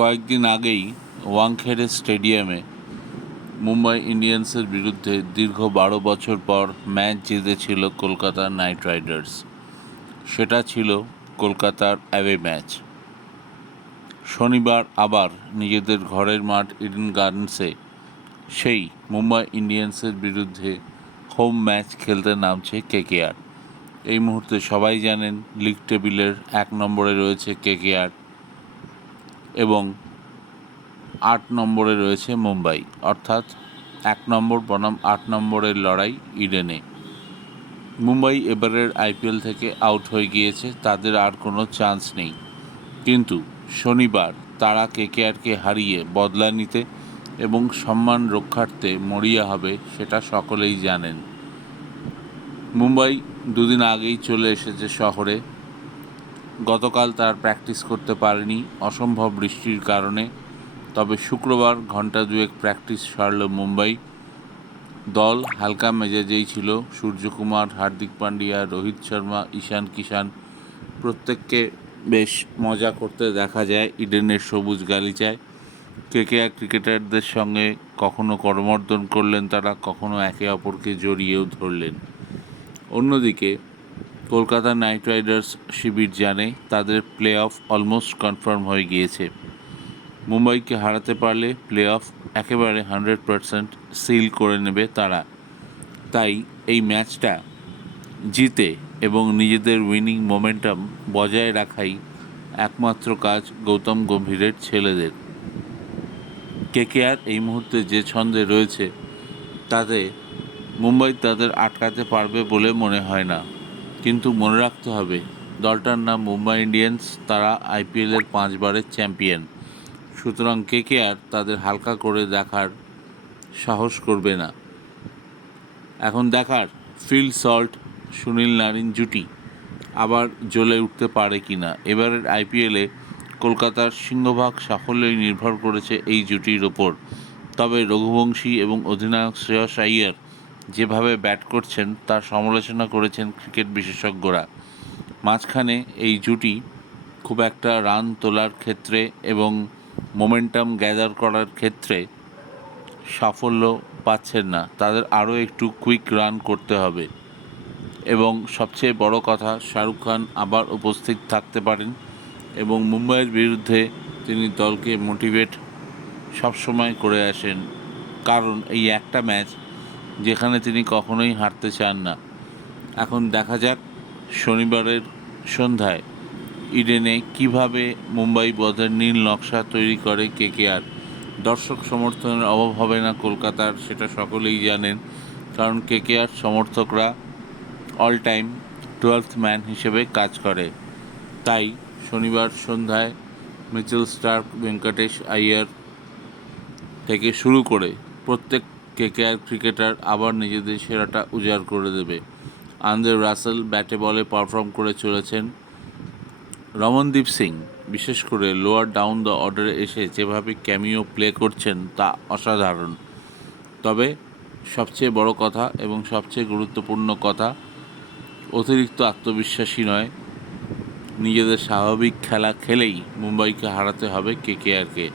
কয়েকদিন আগেই ওয়াংখেড়ে স্টেডিয়ামে মুম্বাই ইন্ডিয়ান্সের বিরুদ্ধে দীর্ঘ 12 বছর পর ম্যাচ জিতেছিল কলকাতা নাইট রাইডার্স। সেটা ছিল কলকাতার অ্যাওয়ে ম্যাচ। শনিবার আবার নিজেদের ঘরের মাঠ ইডেন গার্ডেন্সে সেই মুম্বাই ইন্ডিয়ান্সের বিরুদ্ধে হোম ম্যাচ খেলতে নামছে কেকেআর। এই মুহূর্তে সবাই জানেন লিগ টেবিলের 1 নম্বরে রয়েছে কেকেআর এবং 8 নম্বরে রয়েছে মুম্বাই, অর্থাৎ 1 নম্বর বনাম 8 নম্বরের লড়াই ইডেনে। মুম্বাই এবারের আইপিএল থেকে আউট হয়ে গিয়েছে, তাদের আর কোনো চান্স নেই। কিন্তু শনিবার তারা কেকেআরকে হারিয়ে বদলা নিতে এবং সম্মান রক্ষার্থে মরিয়া হবে, সেটা সকলেই জানেন। মুম্বাই দুদিন আগেই চলে এসেছে শহরে। গতকাল তার প্র্যাকটিস করতে পারেনি অসম্ভব বৃষ্টির কারণে, তবে শুক্রবার ঘন্টা দুয়েক প্র্যাকটিস সারল মুম্বাই। দল হালকা মেজাজেই ছিল। সূর্যকুমার, হার্দিক পান্ডিয়া, রোহিত শর্মা, ঈশান কিষান প্রত্যেককে বেশ মজা করতে দেখা যায় ইডেনের সবুজ গালিচায়। কেকেআর ক্রিকেটারদের সঙ্গে কখনো করমর্দন করলেন তারা, কখনো একে অপরকে জড়িয়েও ধরলেন। অন্যদিকে কলকাতা নাইট রাইডার্স শিবির জানে তাদের প্লে অফ অলমোস্ট কনফার্ম হয়ে গিয়েছে। মুম্বাইকে হারাতে পারলে প্লে অফ একেবারে 100% সিল করে নেবে তারা। তাই এই ম্যাচটা জিতে এবং নিজেদের উইনিং মোমেন্টাম বজায় রাখাই একমাত্র কাজ গৌতম গম্ভীরের ছেলেদের। কেকেআর এই মুহূর্তে যে ছন্দে রয়েছে তাতে মুম্বাই তাদের আটকাতে পারবে বলে মনে হয় না। কিন্তু মনে রাখতে হবে, দলটার নাম মুম্বাই ইন্ডিয়ান্স, তারা আইপিএলের 5 বারের চ্যাম্পিয়ন। সুতরাং কেকেআর তাদের হালকা করে দেখার সাহস করবে না। এখন দেখার ফিল সল্ট সুনীল নারিন জুটি আবার জ্বলে উঠতে পারে কি না। এবারের আইপিএলে কলকাতার সিংহভাগ সাফল্যই নির্ভর করেছে এই জুটির ওপর। তবে রঘুবংশী এবং অধিনায়ক শ্রেয়স আইয়ার যেভাবে ব্যাট করছেন তার সমালোচনা করেছেন ক্রিকেট বিশেষজ্ঞরা। মাঝখানে এই জুটি খুব একটা রান তোলার ক্ষেত্রে এবং মোমেন্টাম গ্যাদার করার ক্ষেত্রে সাফল্য পাচ্ছেন না। তাদের আরও একটু কুইক রান করতে হবে এবং সবচেয়ে বড় কথা, শাহরুখ খান আবার উপস্থিত থাকতে পারেন এবং মুম্বাইয়ের বিরুদ্ধে তিনি দলকে মোটিভেট সবসময় করে আসেন, কারণ এই একটা ম্যাচ যেখানে তিনি কখনোই হারতে চান না। এখন দেখা যাক শনিবারের সন্ধ্যায় ইডেনে কিভাবে মুম্বাই বধের নীল নকশা তৈরি করে কেকেআর। দর্শক সমর্থনের অভাব হবে না কলকাতার, সেটা সকলেই জানেন, কারণ কেকেআর সমর্থকরা অল টাইম 12th ম্যান হিসেবে কাজ করে। তাই শনিবার সন্ধ্যায় মিচেল স্টার্ক, ভেঙ্কটেশ আইয়ার থেকে শুরু করে প্রত্যেক কেকেআর ক্রিকেটার আবার নিজেদের সেরাটা উজাড় করে দেবে। আন্দ্রে রাসেল ব্যাটে বলে পারফর্ম করে চলেছেন। রমনদীপ সিং বিশেষ করে লোয়ার ডাউন দ্য অর্ডারে এসে যেভাবে ক্যামিও প্লে করছেন তা অসাধারণ। তবে সবচেয়ে বড় কথা এবং সবচেয়ে গুরুত্বপূর্ণ কথা, অতিরিক্ত আত্মবিশ্বাসী নয়, নিজেদের স্বাভাবিক খেলা খেলেই মুম্বাইকে হারাতে হবে কেকেআরকে।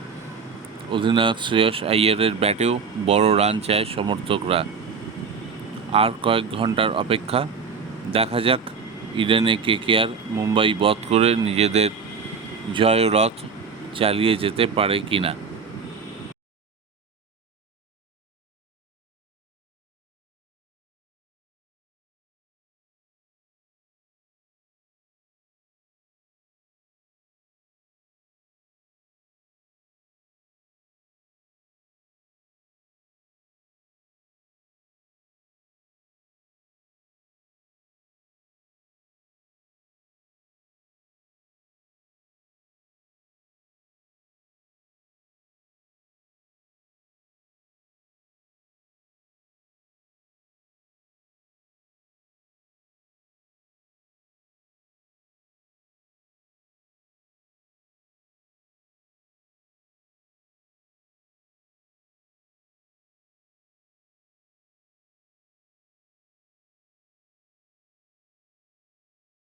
অধিনায়ক শ্রেয়স আইয়ারের ব্যাটেও বড় রান চায় সমর্থকরা। আর কয়েক ঘন্টার অপেক্ষা, দেখা যাক ইডেনে কেকেআর মুম্বাই বধ করে নিজেদের জয়রথ চালিয়ে যেতে পারে কিনা।